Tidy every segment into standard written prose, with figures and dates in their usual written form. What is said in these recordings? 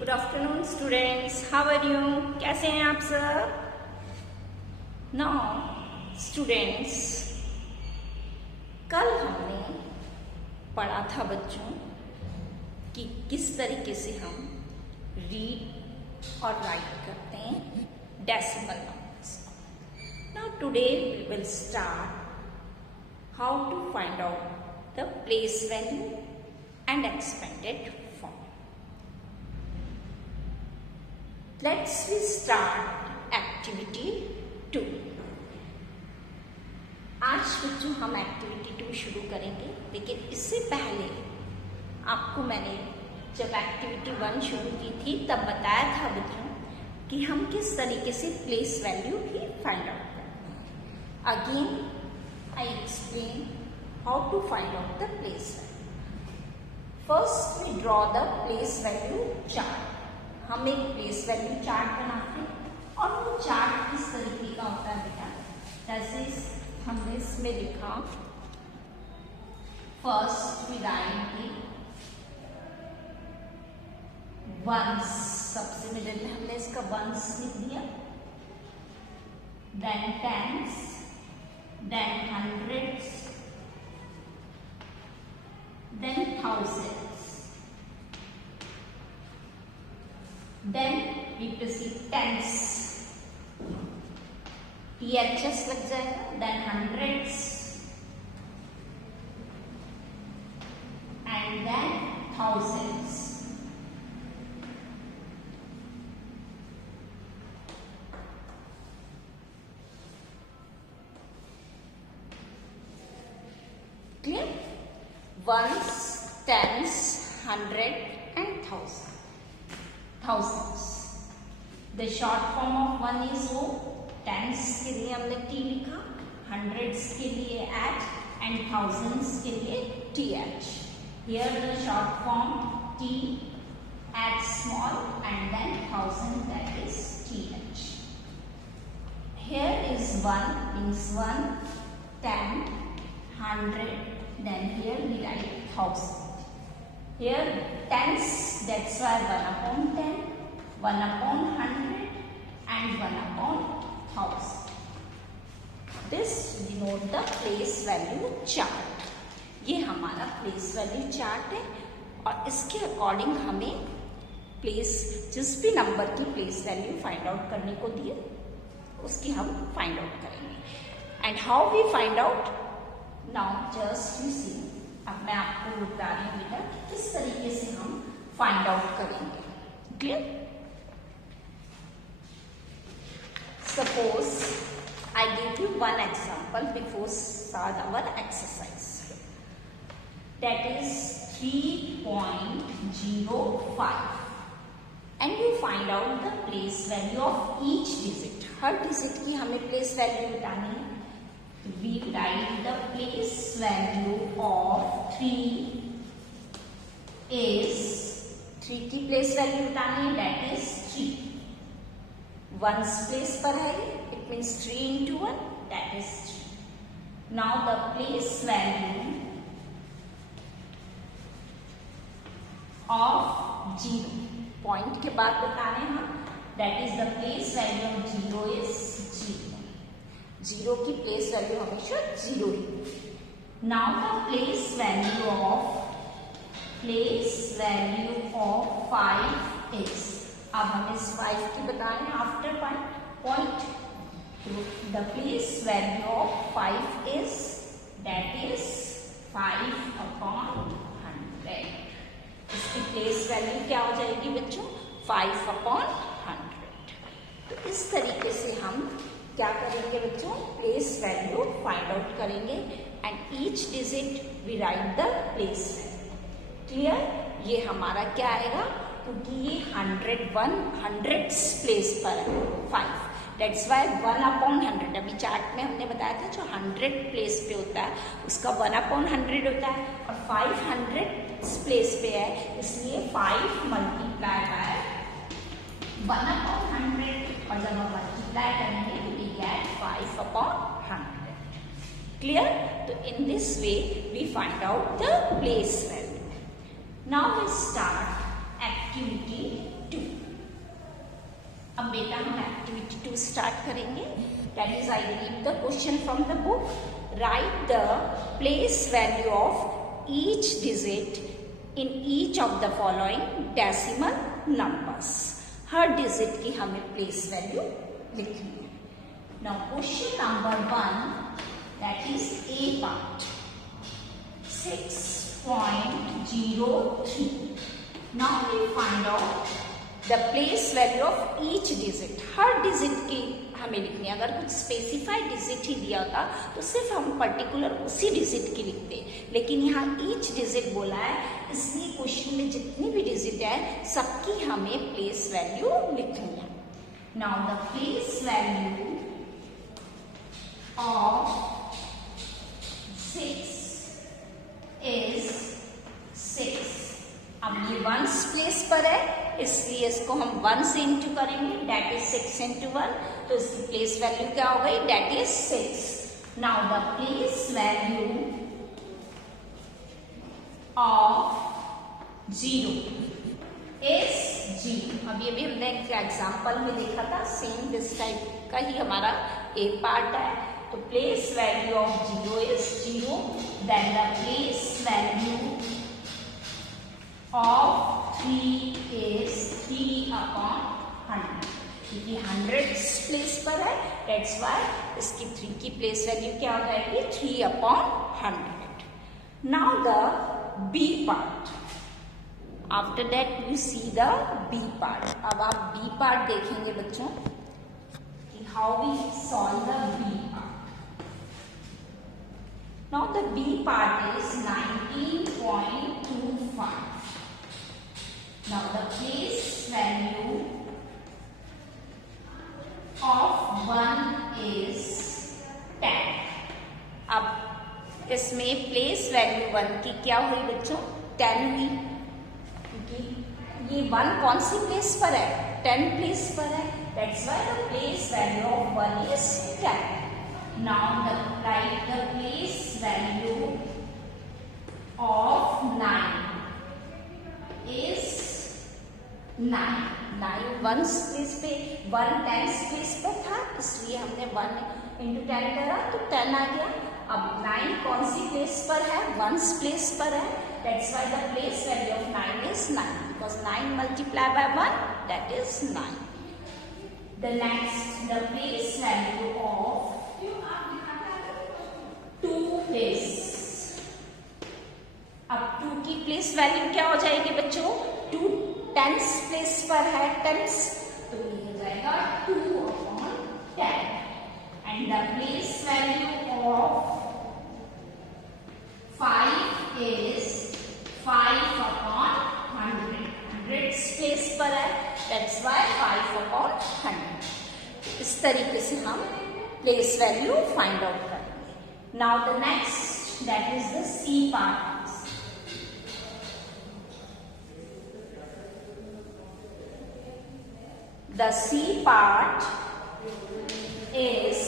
Good afternoon students, how are you? कैसे हैं आप सब? नाउ स्टूडेंट्स, कल हमने पढ़ा था बच्चों कि किस तरीके से हम रीड और राइट करते हैं decimal numbers. Now today we will start how to find out the place value and expanded form. Let's we start activity 2। आज बच्चों हम activity 2 शुरू करेंगे, लेकिन इससे पहले आपको मैंने जब activity 1 शुरू की थी तब बताया था बच्चों कि हम किस तरीके से प्लेस वैल्यू भी फाइंड आउट करते हैं। Again I explain how to find out the place value. First we draw the place value chart. हम एक प्लेस वैल्यू चार्ट बनाते हैं और वो चार्ट किस तरीके का होता है बेटा, जैसे हमने इसमें लिखा first we write the ones, सबसे मिडिल में हमने इसका वंस लिख दिया, then tens, then hundreds, then thousands, then we proceed tens, THS लग जाएगा, then hundreds and then thousands। Clear? Ones, tens, hundred and thousand। Thousands। The short form of one is O। Tens के लिए हमने T लिखा, hundreds के लिए H and thousands के लिए TH। Here the short form T, H small and then thousand, that is TH। Here is one means 1, 10, 100, then here we write thousand। Here tens, that's why 1 upon 10, 1 upon 100 and 1 upon 1000। This denote the place value chart। ये हमारा place value chart है और इसके अकॉर्डिंग हमें प्लेस, जिस भी नंबर की place value find out करने को दिए उसकी हम फाइंड आउट करेंगे। And how we find out, now just you see. अब मैं आपको बता रही हूँ बेटा कि किस तरीके से हम फाइंड आउट करेंगे। Clear? Suppose I give you one example before start our exercise, that is 3.05 and you find out the place value of each digit. हर डिजिट की हमें प्लेस वैल्यू बतानी है। We write the place value of 3 is 3 की place value बतानी है, that is 3। Ones place पर है, it means 3 into 1, that is 3। Now the place value of 0, point के बाद बताने हम, that is the place value of 0 is 0। Zero की प्लेस वैल्यू हमेशा 0 ही। Now the place value of 5 is, अब हम इस 5 की बता रहे हैं after point. The place value of 5 is, that is 5 upon 100। इसकी प्लेस वैल्यू क्या हो जाएगी बच्चों, 5 upon 100। तो इस तरीके से हम क्या करेंगे बच्चों, प्लेस वैल्यू फाइंड आउट करेंगे and each digit we write the place value. Clear? ये हमारा क्या आएगा, क्योंकि ये 100 प्लेस पर है 5, दैट्स वाई 1 upon 100। अभी चार्ट में हमने बताया था जो 100 प्लेस पे होता है उसका 1 upon 100 होता है, और 500 प्लेस पे है इसलिए 5 मल्टीप्लाई बाय 1 upon 100, और जब हम मल्टीप्लाई करेंगे तो वी गेट 5 upon 100। क्लियर? तो in this way we find out the place value. Now we start activity 2। अब बेटा हम एक्टिविटी 2 स्टार्ट करेंगे. That is I read the question from the book. Write the place value of each digit in each of the following decimal numbers. हर digit की हमें place value लिखनी है. Now question number 1, that is A part, 6.03. Now we find out the place value of each digit. Her digit की हमें लिखनी है. अगर कुछ स्पेसिफाइड डिजिट ही दिया होता तो सिर्फ हम पर्टिकुलर उसी डिजिट की लिखते, लेकिन यहाँ ईच डिजिट बोला है, इसलिए क्वेश्चन में जितनी भी डिजिट है सबकी हमें प्लेस वैल्यू लिखनी है. Now the place value of 6 is 6. अब ये वंस प्लेस पर है, इसलिए इसको हम 1 से इंटू करेंगे. That is 6 into 1. तो इसकी प्लेस वैल्यू क्या हो गई? That is 6. Now the place value of 0 is 0. अभी हमने एक एग्जाम्पल में देखा था, सेम दिस टाइप का ही हमारा ए पार्ट है. तो place value of 0 is 0. Then the place value of 3 is 3/100. क्योंकि 100 प्लेस पर है, दैट्स वाई इसकी 3 की प्लेस वैल्यू क्या हो जाएगी? 3/100. Now the B part. After that you see the B part. अब आप बी पार्ट देखेंगे बच्चों कि how we solve the B part. Now the B part is 19.25. Now the place value of 1 is 10. अब इसमें प्लेस वैल्यू 1 की क्या हुई बच्चों? 10 हुई, क्योंकि ये 1 कौन सी प्लेस पर है? 10 प्लेस पर है. That's why the place value of 1 is 10. Now write the place value of 9 is 9. 9 वंस प्लेस पे, 1 टेंस प्लेस पे था, इसलिए हमने 1 into 10 करा तो 10 आ गया. अब 9 कौन सी प्लेस पर है? वंस प्लेस पर है. That's why the place value of 9 इज 9, बिकॉज 9 multiplied by 1, that is 9. The next, the place value of 2 is. अब 2 की प्लेस वैल्यू क्या हो जाएगी बच्चों? 2 टेंस प्लेस पर है, टेंस, तो ये हो जाएगा 2/10. And the place value of 5 is 5/100. 100 place पर है, दैट्स व्हाई 5/100. इस तरीके से हम प्लेस वैल्यू फाइंड आउट करेंगे. Now the next, that is the C part. The C part is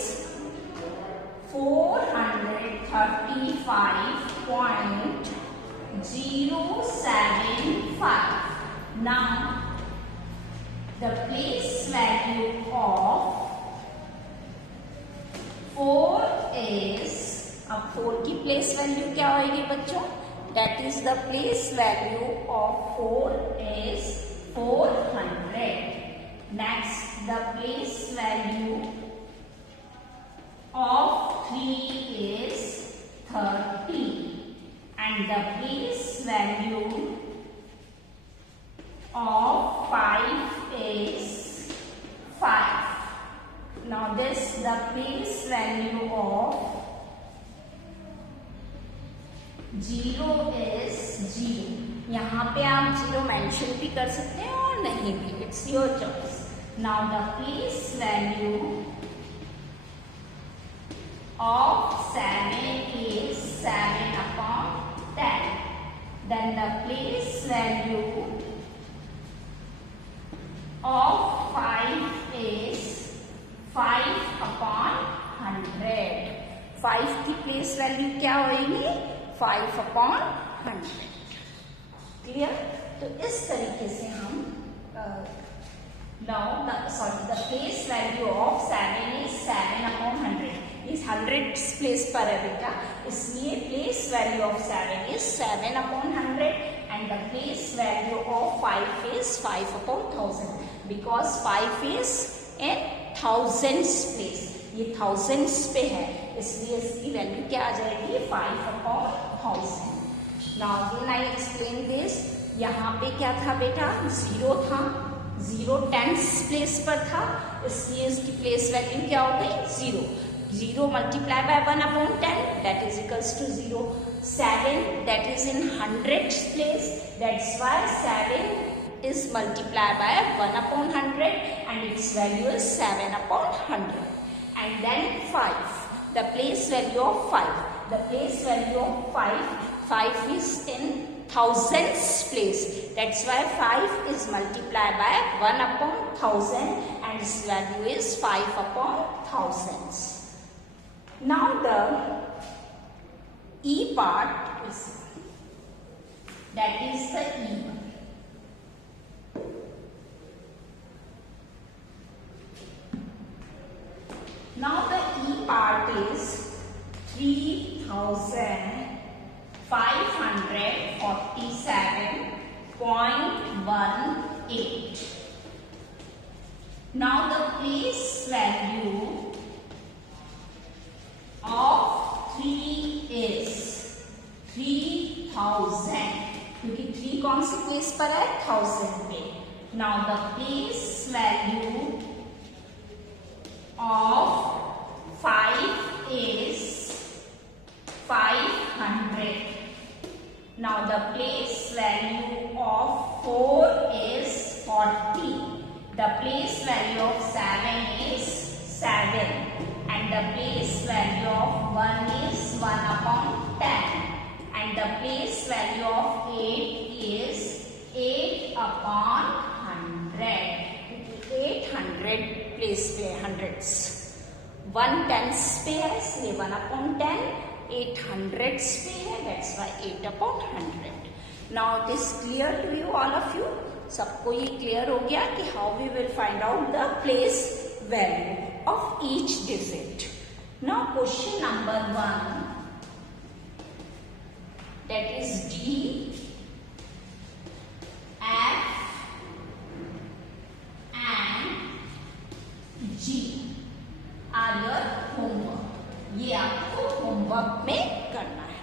435.075. Now the place value of 4 is, अब 4 की प्लेस वैल्यू क्या होगी बच्चों? That is the place value of 4 is 400. Next, the place value of 3 is 30. And the place value of 5 is 5. Now this, the place value of 0 is 0. यहाँ पे आप 0 मेंशन भी कर सकते हैं और नहीं भी, it's your choice. Now the place value of 7 is 7/10. Then the place value of 5 is 5/100. 5 की प्लेस वैल्यू क्या होगी? 5/100. क्लियर? तो इस तरीके से हम Now the place value of 7 is 7 upon 100. इस 100 प्लेस पर है बेटा, इसलिए प्लेस वैल्यू ऑफ 7 is 7 upon 100 and the place value of 5 is 5 upon 1000 because 5 is in thousands place. ये thousands पे है, इसलिए इसकी वैल्यू क्या आ जाएगी 5 upon 1000. Now again I explain this. यहाँ पे क्या था बेटा, 0 था, 0 टेंस प्लेस पर था, इसलिए इसकी प्लेस वैल्यू क्या हो गई 0. 0 multiplied by 1 upon 10 that is equals to 0. 7 that is in hundreds place, that's why 7 is multiplied by 1 upon 100 and its value is 7 upon 100. And then 5, the place value of 5. The place value of 5 is in thousands place, that's why 5 is multiplied by 1 upon 1000 and its value is 5 upon thousands. Now the E part is, that is the E. Now the E part is 3547.18. Now the place value of 3 is 3000 क्योंकि 3 कौन सी प्लेस पर है 1000 पे. Now the place value of 5 is 500. Now the place value of 4 is 40. The place value of 7 is 7. And the place value of 1 is 1 upon 10 and the place value of 8 is 8 upon 100. 800 place पे hundreds, 1 tens पे है इसलिए 1 upon 10, 8 hundreds पे है that's why 8 upon 100. Now it is clear to you all of you, सबको ये clear हो गया कि how we will find out the place value of each digit. Now question number 1, that is D, F and G are your homework. ये आपको homework में करना है.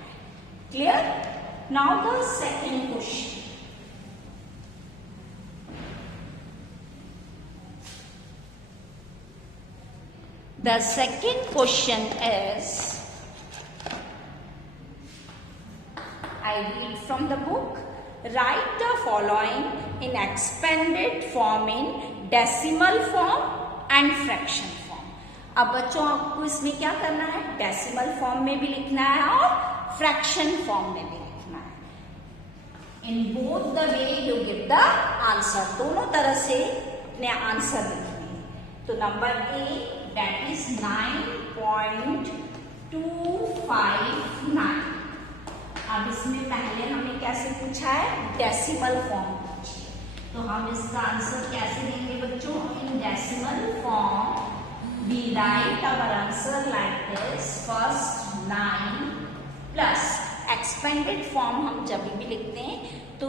Clear? Now the second question. The second question is, I read from the book, write the following in expanded form in decimal form and fraction form. अब बच्चों आपको इसमें क्या करना है, डेसिमल फॉर्म में भी लिखना है और फ्रैक्शन फॉर्म में भी लिखना है. In both the way you give the answer, दोनों तरह से अपने आंसर लिखने हैं. तो नंबर ए that is 9.259. अब इसमें पहले हमें कैसे पूछा है, डेसिमल फॉर्म पूछिए, तो हम इसका आंसर कैसे देंगे बच्चों, in decimal form we write our answer like this, first 9 plus expanded form हम जब भी लिखते हैं तो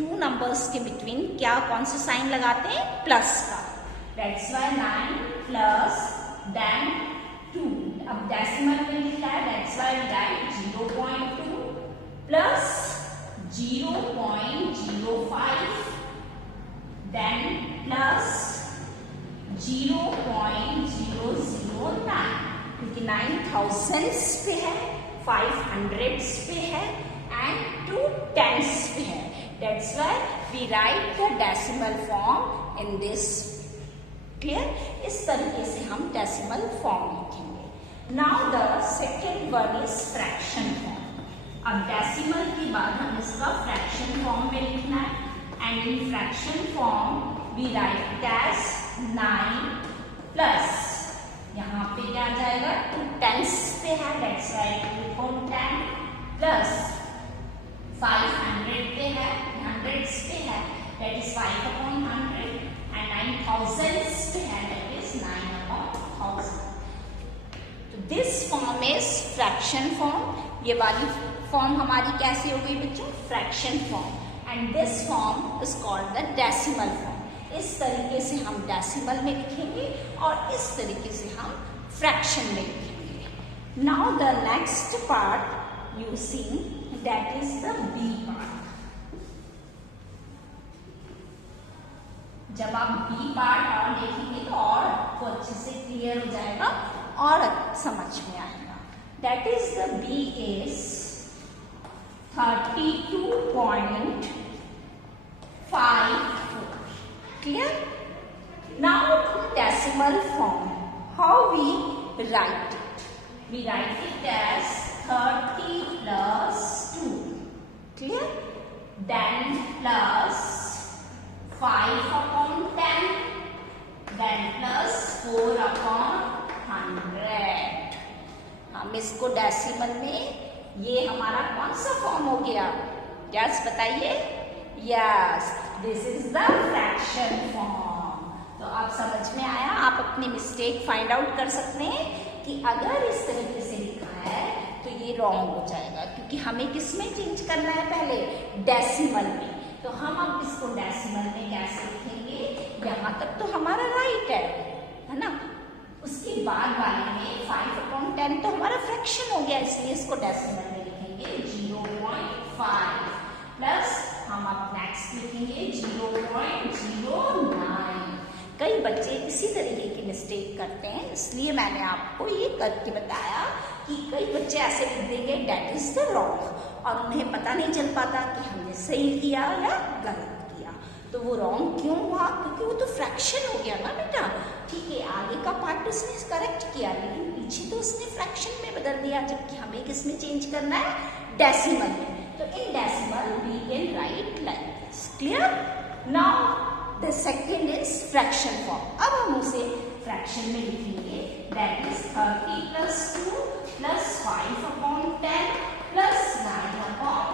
2 नंबर्स के बिटवीन क्या कौन सा साइन लगाते हैं, प्लस का. That's why 9 plus then 2. अब डेसिमल में लिखा है, that's why we write 0.2 plus 0.05 then plus 0.009 क्योंकि 9000s पे है, 500s पे है and 2 tens पे है. That's why we write the decimal form in this. क्लियर? इस तरीके से हम डेसिमल फॉर्म लिखेंगे. Now the second one is fraction form. अब डेसिमल के बाद हम इसका फ्रैक्शन फॉर्म में लिखना है and in fraction form we write as 9 plus यहाँ पे क्या आ जाएगा, 2 टेंस पे है, दैट्स व्हाई 2/10 प्लस 500 पे है, 100s पे है, दैट इज 5/100 and 9000 इज फ्रैक्शन फॉर्म. ये वाली फॉर्म हमारी कैसी हो गई बच्चों? Fraction form. And this form is called the decimal form. इस तरीके से हम डेसिमल में लिखेंगे और इस तरीके से हम फ्रैक्शन में लिखेंगे. Now the next part you see, that is the B part. जब आप बी पार्ट और देखेंगे तो और आपको अच्छे से क्लियर हो जाएगा और समझ में आएगा. That is the B is 32.54. Clear? Now the decimal form. How we write it? We write it as 30 plus 2. Clear? Then plus 5 upon 10. Then plus 4 upon 100. हम इसको डेसिमल में ये हमारा कौन सा फॉर्म हो गया? यस बताइए. Yes, this is the fraction form. तो आप समझ में आया. आप अपनी मिस्टेक फाइंड आउट कर सकते हैं कि अगर इस तरीके से लिखा है तो ये रॉन्ग हो जाएगा, क्योंकि हमें किस में चेंज करना है? पहले डेसिमल में. तो हम अब इसको डेसिमल में कैसे लिखेंगे? यहाँ तक तो हमारा राइट है ना. उसके बाद वाले में 5 upon 10 तो हमारा फ्रैक्शन हो गया, इसलिए इसको डेसिमल में लिखेंगे 0.5 प्लस हम अब नेक्स्ट लिखेंगे 0.09. कई बच्चे इसी तरीके की मिस्टेक करते हैं, इसलिए मैंने आपको ये करके बताया कि कई बच्चे ऐसे लिख देंगे डेट इज द रॉन्ग, और उन्हें पता नहीं चल पाता कि हमने सही किया या गलत किया. तो वो रॉन्ग क्यों हुआ? क्योंकि वो तो फ्रैक्शन हो गया ना बेटा. ठीक है, आगे का पार्ट उसने करेक्ट किया, लेकिन पीछे तो उसने फ्रैक्शन में बदल दिया, जबकि हमें किस में चेंज करना है? डेसिमल में. तो in decimal we can write like this. Clear? Now the second is fraction form. अब हम उसे फ्रैक्शन में लिखेंगे. दैट इज 30 plus 2 plus 5 upon 10 plus 9 upon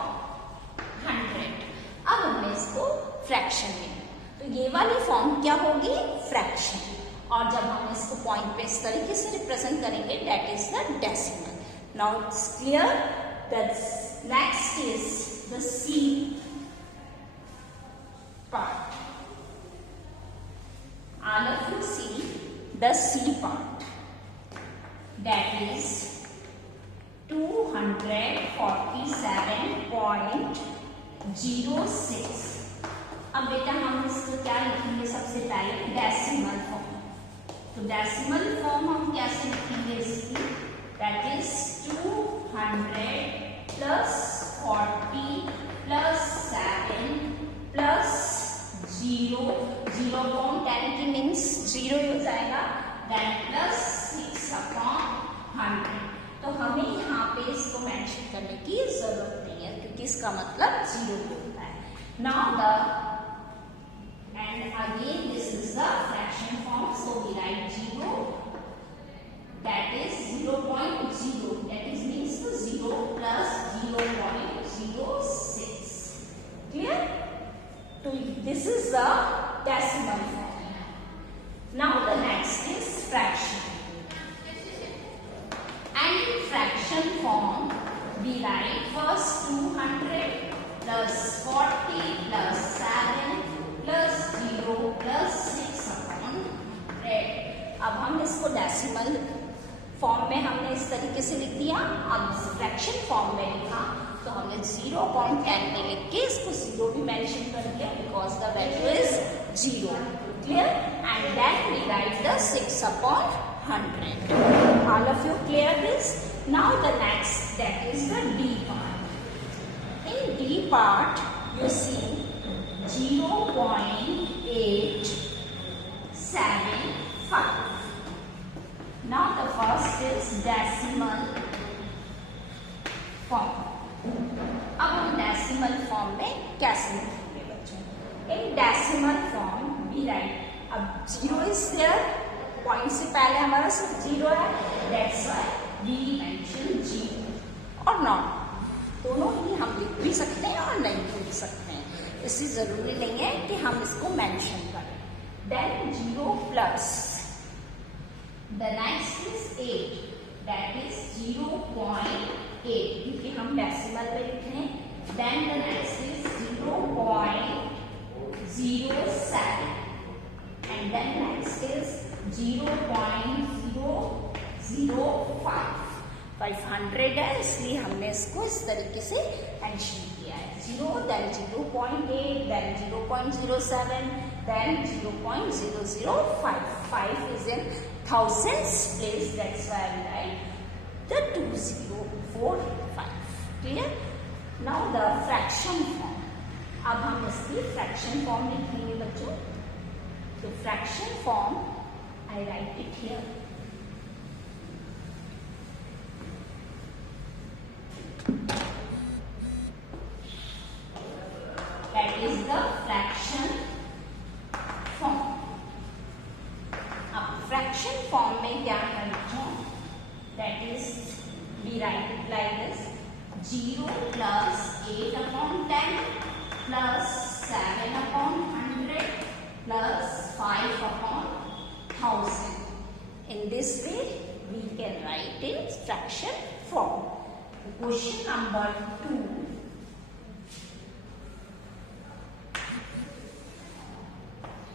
100. अब हमने इसको फ्रैक्शन में, तो ये वाली फॉर्म क्या होगी? फ्रैक्शन. और जब हम इसको पॉइंट पे इस तरीके से रिप्रेजेंट करेंगे, that is the decimal. Now it's clear. That's next is the C part. All of you see the C part. That is 247.06. अब बेटा हम इसको क्या लिखेंगे? सबसे पहले डेसिमल फॉर्म. तो डेसिमल फॉर्म हम कैसे लिखेंगे इसकी? दैट इज 200 plus 40 plus 7 plus 0. 0.10 की मीन्स 0 हो जाएगा. Then plus 6 upon 100. तो हमें यहाँ पे इसको मेंशन करने की जरूरत नहीं है, क्योंकि इसका मतलब 0 होता है. Now the and again this is the fraction form, so we write 0. That is 0.0. That is means 0 plus 0.06. Clear? So this is the decimal form. Now the next is fraction. And in fraction form, we write first 200 plus 40 plus 7 plus 0 plus 6 upon 100. अब हम इसको decimal form में हमने इस तरीके से लिख दिया. अब फ्रैक्शन फॉर्म में लिखा तो हमने 0.10 में लिख के इसको 0 भी मेंशन कर दिया, because the value is 0. Clear? And then we write the 6 upon 100. All of you clear this? Now the next, that is the D part. In D part, you see 0.875. Now the first is decimal form. अब हम decimal form में कैसे लिखेंगे बच्चों? In decimal form we write. अब 0 is there, point से पहले हमारा सिर्फ 0 है, दैट्स व्हाई वी मेंशन 0 और नॉट. दोनों ही हम लिख भी सकते हैं और नहीं लिख सकते हैं, इससे जरूरी नहीं है कि हम इसको मेंशन करें. Then 0 plus the next is 8. that is 0.8 क्योंकि हम डेसिमल में लिख रहे हैं. Then the next is 0.07 and then next is 0.005. 500 है इसलिए हमने इसको इस तरीके से मेंशन किया है. 0 then 0.8 then 0.07 then 0.005. 5 is in thousands place, that's why I write the 2045. Clear? Now the fraction form. अब हम इसकी fraction form लिखेंगे बच्चों. तो fraction form I write it here. That is the fraction form. अब fraction form में क्या है बच्चों? That is we write it like this: 0 plus 8 upon 10 plus 7 upon 100 plus 5 upon 1000. In this way we can write in fraction form. Question number 2.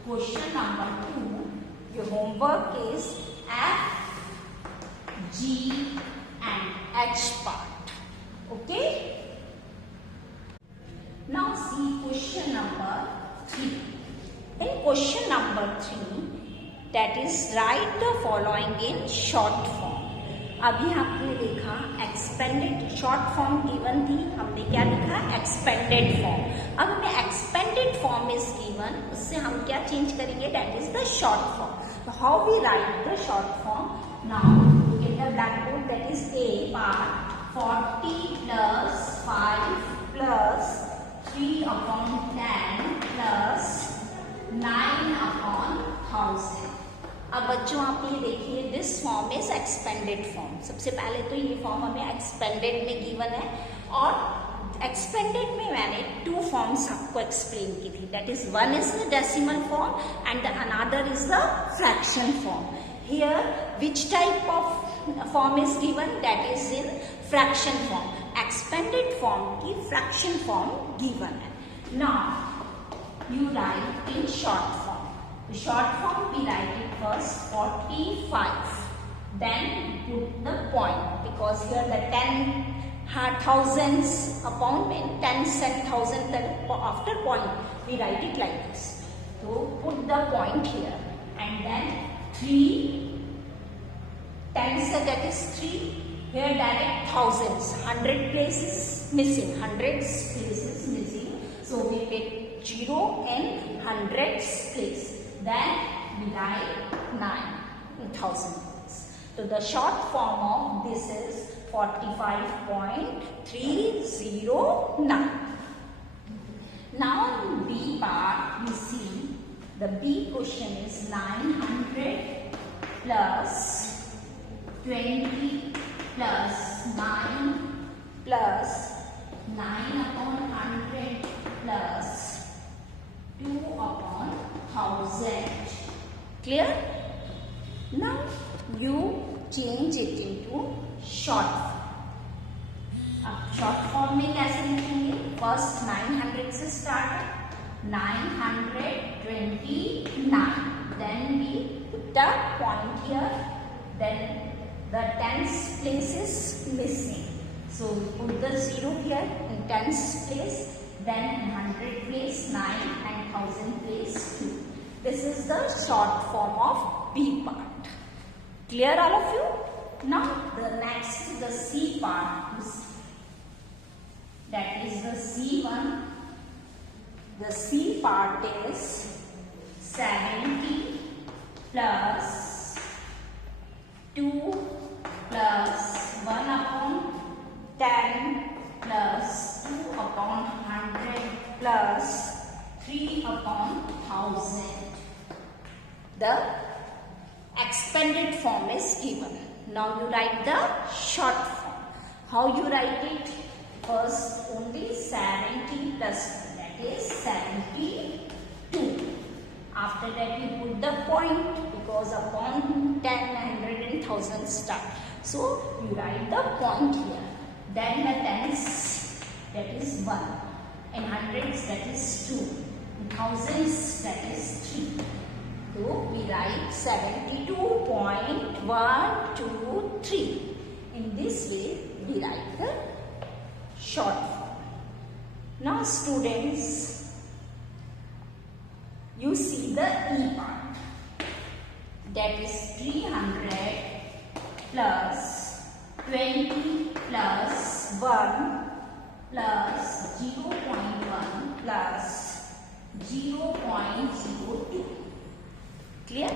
Question number 2. Your homework is F, G and H part. Okay? Now see question number 3. In question number 3, that is write the following in short form. अभी आपने लिखा expanded, short form given थी, हमने क्या लिखा expanded form. अब हमें expanded form is given, उससे हम क्या चेंज करेंगे, that is the short form. तो how we write the short form? Now in the blackboard that is A part 40 plus 5 plus 3 upon 10 plus 9 upon 1000. अब बच्चों आप ये देखिए, this form is expanded form. सबसे पहले तो ये फॉर्म हमें एक्सपेंडेड में गिवन है, और एक्सपेंडेड में मैंने 2 फॉर्म्स आपको एक्सप्लेन की थी. That is one is the decimal form and the another is the fraction form. Here which type of form is given, that is in fraction form. Expanded form की फ्रैक्शन फॉर्म गिवन है. Now you right in short form. The short form we write it first 45, then put the point, because here the 10 thousands upon tens and thousands, then after point we write it like this. So put the point here and then 3 tens, that is 3. Here direct thousands, 100 places missing, hundreds places missing, so we put 0 in hundreds place. Then we write 9,000. So the short form of this is 45.309. Now B part, we see the B question is 900 plus 20 plus 9 plus 9 upon 100 plus 2 upon 1000. Clear? Now you change it into short form. अब short form में कैसे लिखेंगे? First 900 से start, 929. Then we put the point here. Then the tens place is missing, so we put the 0 here in tens place. Then in 100 place 9 and 1000 place 2. This is the short form of B part. Clear all of you? Now the next is the C part. That is the C1. The C part is 70 plus 2 plus 1 upon 10 plus 2 upon 100 plus 3 upon 1000. The expanded form is given. Now you write the short form. How you write it? First only 70 plus 2, that is 72. After that you put the point, because upon 10, 100 and 1000 start. So you write the point here. Then the tens, that is 1. In hundreds, that is 2. In thousands, that is 3. So we write 72.123. In this way, we write the short form. Now students, you see the E part. That is 300 plus 20 plus 1 plus 0.1 plus 0.02. Clear?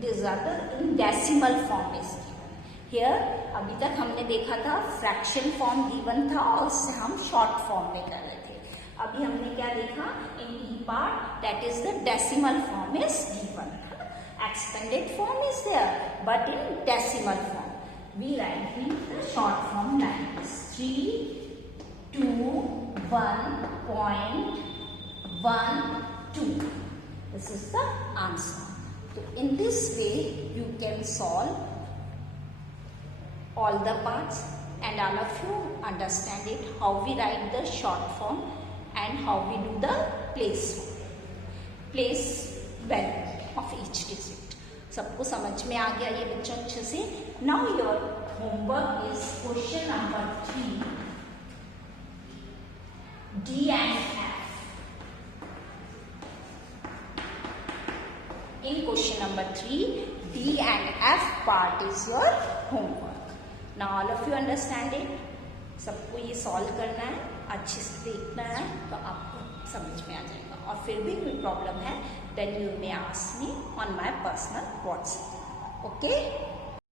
These are the in decimal form is given. Here अभी तक हमने देखा था fraction form given था और उससे हम short form में कर रहे थे. अभी हमने क्या देखा in e part, that is the decimal form is given. Expanded form is there, but in decimal form. We write in the short form like this: 321.12. This is the answer. So in this way, you can solve all the parts, and all of you understand it, how we write the short form and how we do the place value of each digit. सबको समझ में आ गया ये बच्चों अच्छे से. Now your homework is question number 3, D and F. In question number 3, D and F part is your homework. Now all of you understand it. सबको ये सॉल्व करना है, अच्छे से देखना है, तो आपको समझ में आ जाएगा. और फिर भी कोई प्रॉब्लम है, then you may ask me on my personal WhatsApp. Okay?